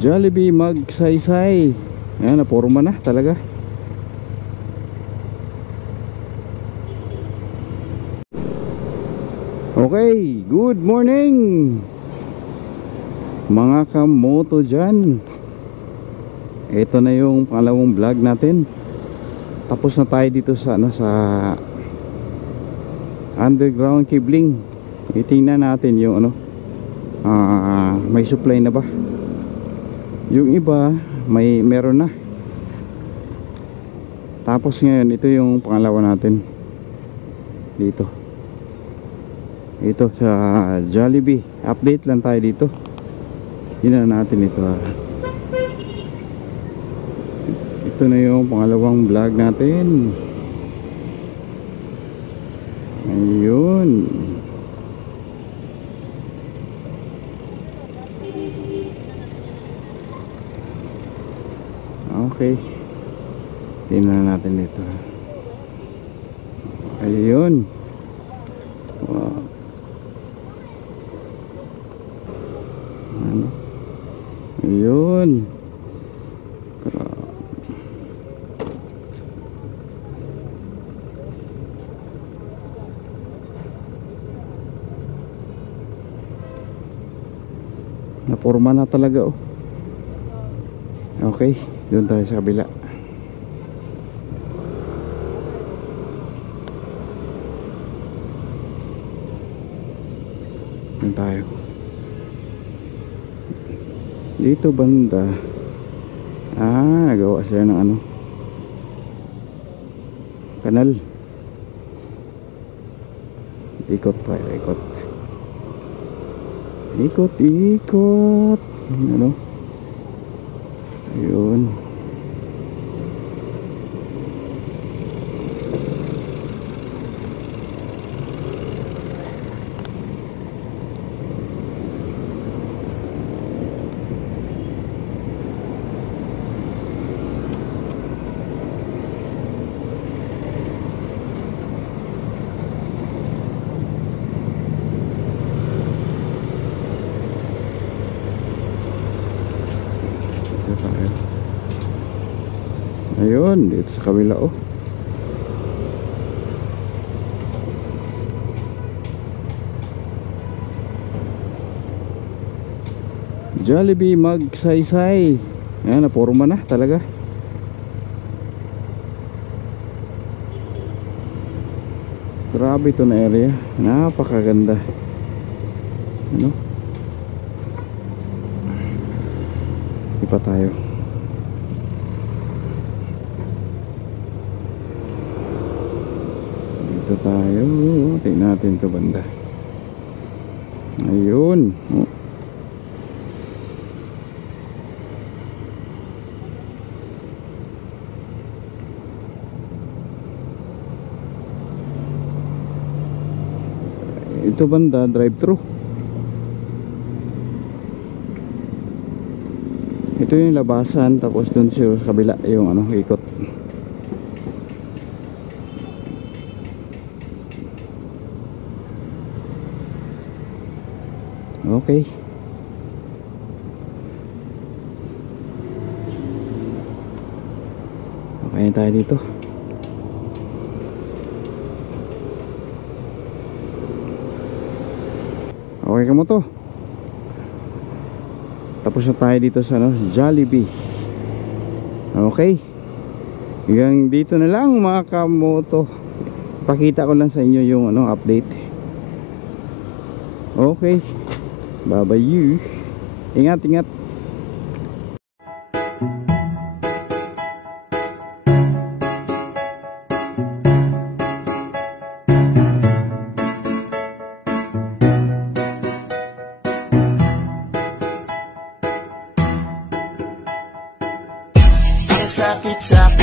Jollibee Magsaysay. Ayan, naporma na talaga. Okay, good morning mga kamoto dyan. Ito na yung pangalawang vlog natin. Tapos na tayo dito sa underground cabling. Itingnan natin yung may supply na ba. Yung iba meron na. Tapos ngayon ito yung pangalawa natin dito. Ito sa Jollibee. Update lang tayo dito. Yun na natin ito. Ito na yung pangalawang vlog natin. Ayun. Okay. Tingnan natin ito. Ayun. Wow. Ano? Ayun. Naporma na talaga oh. Okay, doon tayo sa kabila. Doon tayo. Dito banda. Gawa sila ng kanal. Ikot pa, ikot. Ikot. Ayun. Ayun, dito sa kabila oh. Jollibee Magsaysay. Ayan, naporma na talaga. Grabe ito na area. Napakaganda. Ipa tayo. Dito tayo. Tingnan natin ito banda. Ayun. Ito banda, drive-thru. Ito yung labasan, tapos dun sa kabila yung ikot. Okay. Okay tayo dito. Okay ka mo to. Tapos na tayo dito sa Jollibee. Okay. Hanggang dito na lang mga kamoto. Pakita ko lang sa inyo yung update. Okay. Bye bye you. Ingat. Sakit sa